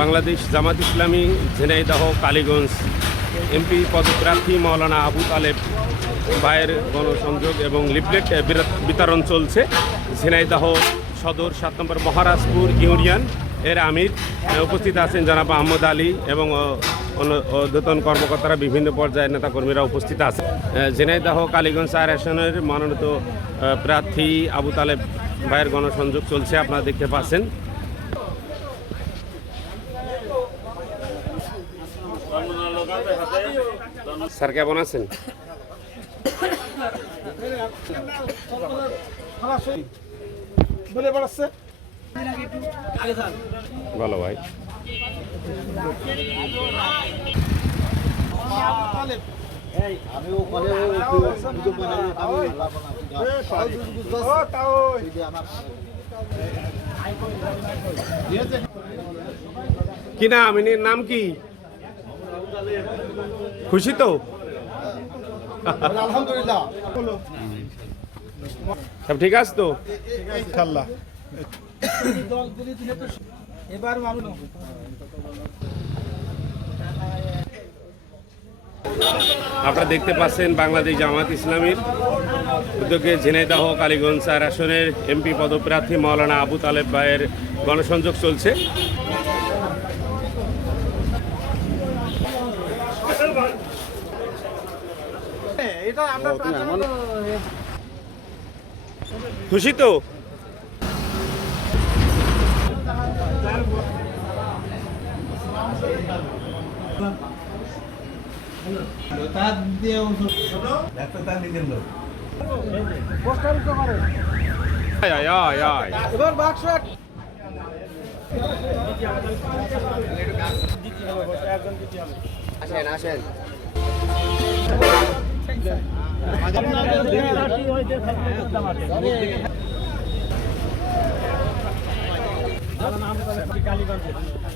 Bangladesh Jamaat Islami Jhenaidah Kaliganj MP পদপ্রার্থী মৌলানা আবু তালেব ভাইয়ের গণসংযোগ এবং লিফলেট বিতরণ চলছে। ঝিনাইদহ সদর সাত নম্বর মহারাজপুর ইউনিয়ন এর আমির। উপস্থিত আছেন জনাব আহমদ আলী এবং ঊর্ধ্বতন কর্মকর্তারা বিভিন্ন পর্যায়ের নেতাকর্মীরা উপস্থিত আছেন। এ, ঝিনাইদহ কালীগঞ্জ চার আসনের মনোনীত প্রার্থী আবু তালেব ভাইয়ের গণসংযোগ চলছে আপনারা দেখতে পাচ্ছেন। স্যার কেমন আছেন? ভালো ভাই। কি নাম? ইনির নাম কি? খুশি তো? আলহামদুলিল্লাহ। সব ঠিক আছে তো? ইনশাল্লাহ এবার মানুষ আপনারা দেখতে পাচ্ছেন বাংলাদেশ জামাত ইসলামীর উদ্যোগে ঝিনাইদাহ কালীগঞ্জ চার আসনের এমপি পদপ্রার্থী মাওলানা আবু তালেব ভাইয়ের গণসংযোগ চলছে। খুশি তো আয়, আয়, আয়, আয়। এবার বাক্স আসেন আসেন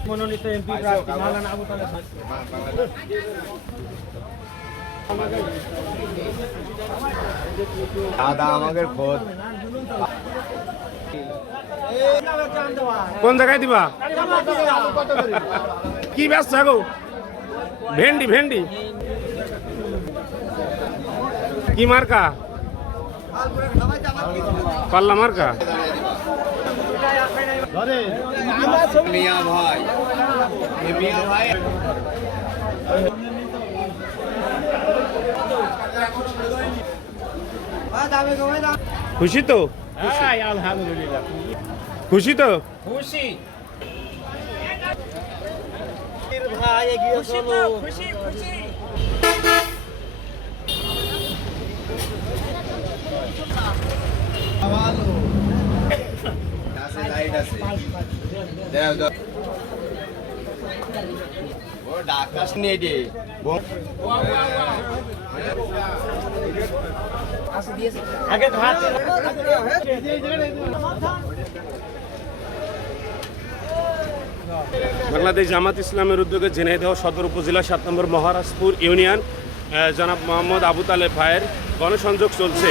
মনোনীত এমপি প্রার্থী মাওলানা আবু দাদা আমাদের খোঁজ কোন জায়গায় দিবা? কি ব্যস্ত ভেন্ডি ভেন্ডি। কি মার্কা? পাল্লা মার্কা? মিয়া ভাই। মিয়া ভাই। খুশি তো? খুশি তো? খুশি। আছে লাইট আছে বাংলাদেশ জামাত ইসলামের উদ্যোগে ঝিনাইদহ সদর উপজেলা সাত নম্বর মহারাজপুর ইউনিয়ন জনাব মোহাম্মদ আবু তালেব ভাইয়ের গণসংযোগ চলছে।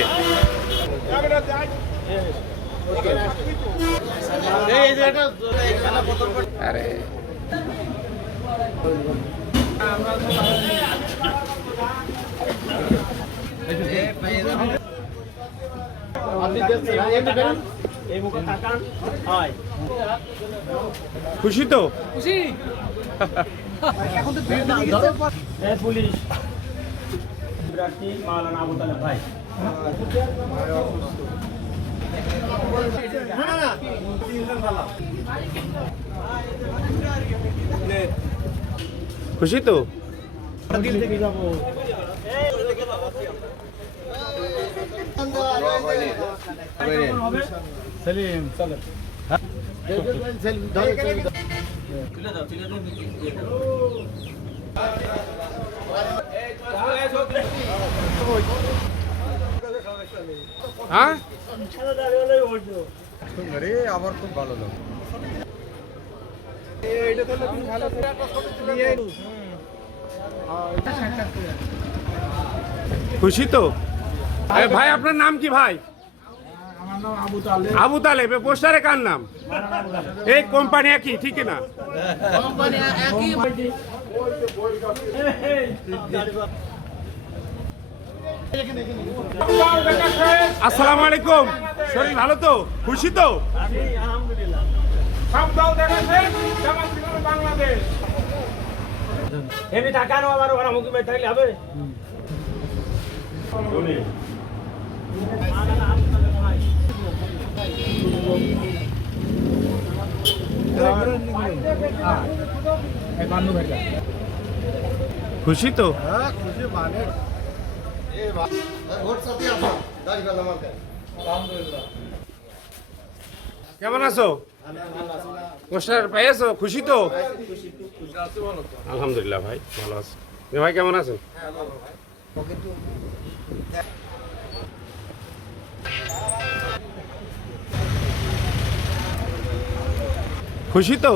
আরে। এই মুখে তাকান হয় তো পুলিশ। প্রার্থী মাওলানা আবু তালেব ভাই। খুশি তো? দিল থেকে যাব সেলিম চলো। খুশি তো? ভাই, আপনার নাম কি ভাই? আবু তালেব। পোস্টারে কার নাম? এই কোম্পানি একই, ঠিক না? আসসালামু আলাইকুম। শরীর ভালো তো? খুশি তো? এমনি টাকা নেওয়া ওরা মুখে থাকলে হবে। খুশি তো? কেমন আছো? পোস্টার পেয়েছ খুশি তো? আলহামদুলিল্লাহ ভাই ভালো আছি। ভাই কেমন আছেন? খুশি তো?